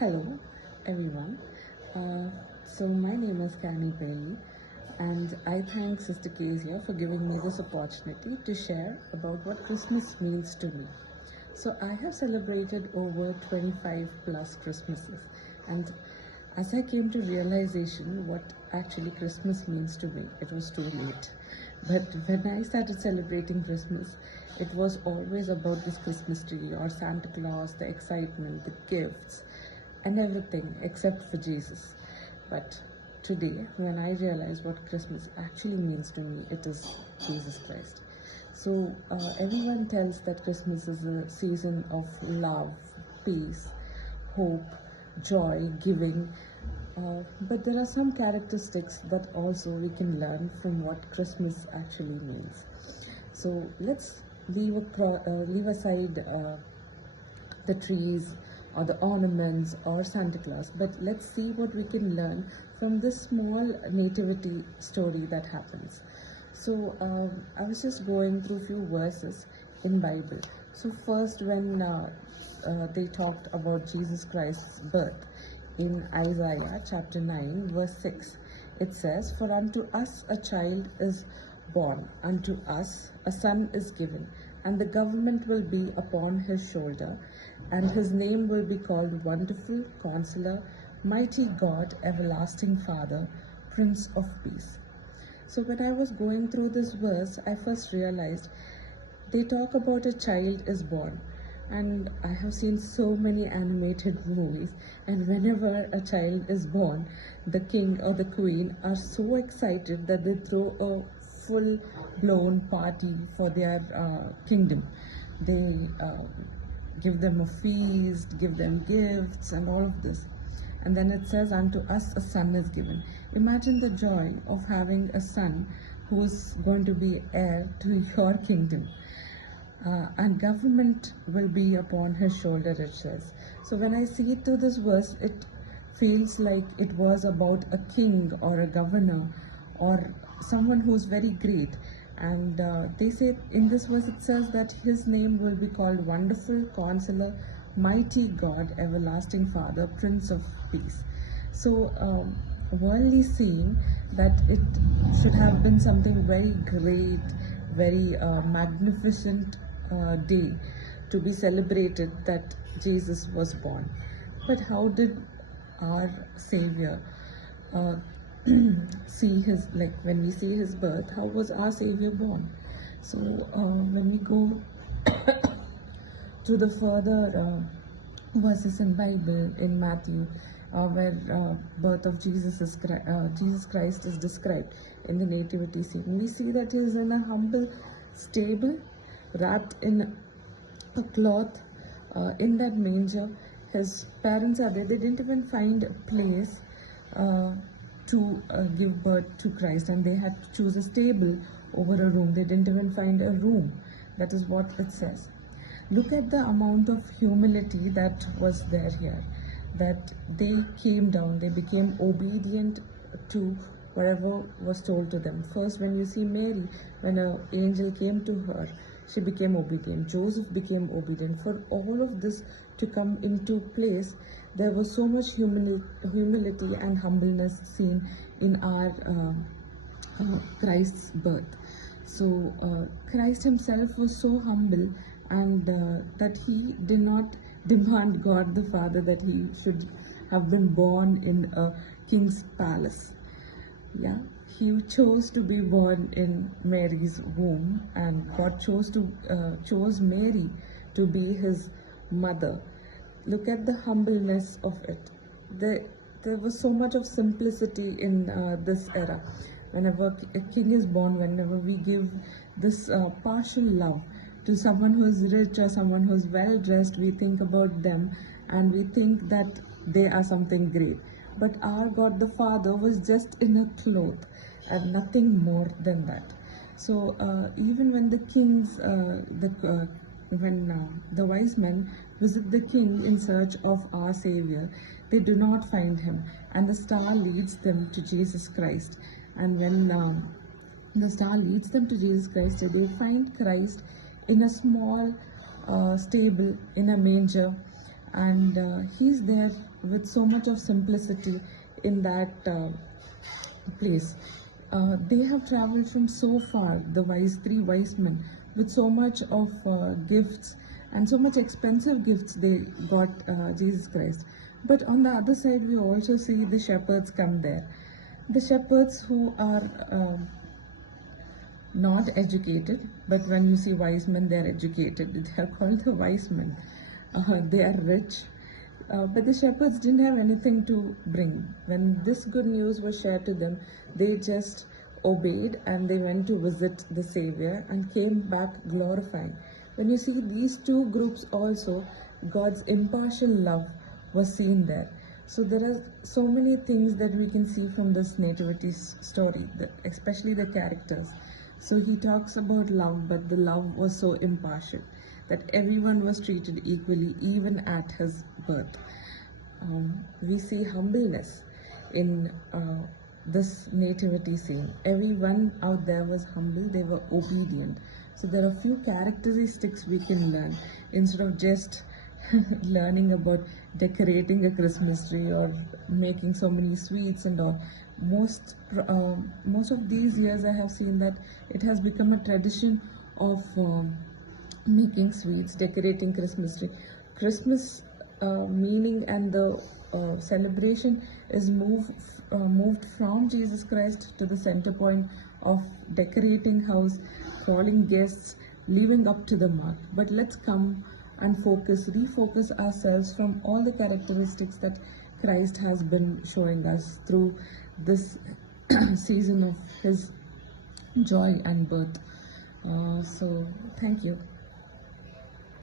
Hello, everyone. Uh, my name is Cany Baily, and I thank Sister Kezia for giving me this opportunity to share about what Christmas means to me. So, I have celebrated over 25 plus Christmases, and as I came to realization what actually Christmas means to me, it was too late. But when I started celebrating Christmas, it was always about this Christmas tree or Santa Claus, the excitement, the gifts, and everything except for Jesus. But today, when I realize what Christmas actually means to me, it is Jesus Christ. Everyone tells that Christmas is a season of love, peace, hope, joy, giving. But there are some characteristics that also we can learn from what Christmas actually means. So let's leave aside the trees or the ornaments or Santa Claus, but let's see what we can learn from this small nativity story that happens. I was just going through a few verses in Bible. So first, when they talked about Jesus Christ's birth in Isaiah chapter 9 verse 6, it says, "For unto us a child is born, unto us a son is given, and the government will be upon his shoulder, and his name will be called Wonderful Counselor, Mighty God, Everlasting Father, Prince of Peace." So when I was going through this verse, I first realized they talk about a child is born. And I have seen so many animated movies, and whenever a child is born, the king or the queen are so excited that they throw a full blown party for their kingdom. They give them a feast, give them gifts, and all of this. And then it says, "Unto us a son is given." Imagine the joy of having a son who's going to be heir to your kingdom. And government will be upon his shoulder, it says. So when I see it to this verse, it feels like it was about a king or a governor or someone who's very great. And they say in this verse it says that his name will be called Wonderful Counselor, Mighty God, Everlasting Father, Prince of Peace. So worldly seeing that it should have been something very great, very magnificent day to be celebrated that Jesus was born. But how did our Savior uh, see his, like when we see his birth, how was our Savior born? So when we go to the further verses in Bible in Matthew, where birth of Jesus Christ is described in the nativity scene, we see that he is in a humble stable, wrapped in a cloth, in that manger. His parents are there. They didn't even find a place to give birth to Christ, and they had to choose a stable over a room. They didn't even find a room. That is what it says. Look at the amount of humility that was there here, that they came down, they became obedient to whatever was told to them. First, when you see Mary, when an angel came to her, she became obedient. Joseph became obedient. For all of this to come into place, there was so much humility and humbleness seen in our Christ's birth. So Christ himself was so humble, and that he did not demand God the Father that he should have been born in a king's palace. Yeah, he chose to be born in Mary's womb, and God chose Mary to be his mother. Look at the humbleness of it. There was so much of simplicity in this era. Whenever a king is born, whenever we give this partial love to someone who is rich or someone who is well dressed, we think about them and we think that they are something great. But our God the Father was just in a cloth and nothing more than that. So even when the kings, when the wise men visit the king in search of our Savior, they do not find him, and the star leads them to Jesus Christ. And when the star leads them to Jesus Christ, they find Christ in a small stable in a manger, and he's there with so much of simplicity in that place. They have traveled from so far, the three wise men, with so much of gifts and so much expensive gifts they got Jesus Christ. But on the other side, we also see the shepherds come there. The shepherds who are not educated, but when you see wise men, they are educated. They are called the wise men. They are rich, but the shepherds didn't have anything to bring. When this good news was shared to them, they just obeyed and they went to visit the Savior and came back glorifying. When you see these two groups also, God's impartial love was seen there. So there are so many things that we can see from this nativity story, especially the characters. So he talks about love, but the love was so impartial that everyone was treated equally, even at his birth. We see humbleness in this nativity scene. Everyone out there was humble, they were obedient. So there are few characteristics we can learn instead of just learning about decorating a Christmas tree or making so many sweets and all. Most of these years I have seen that it has become a tradition of making sweets, decorating Christmas tree. Christmas meaning and the celebration is moved from Jesus Christ to the center point of decorating house, calling guests, living up to the mark. But let's come and refocus ourselves from all the characteristics that Christ has been showing us through this season of his joy and birth. So thank you.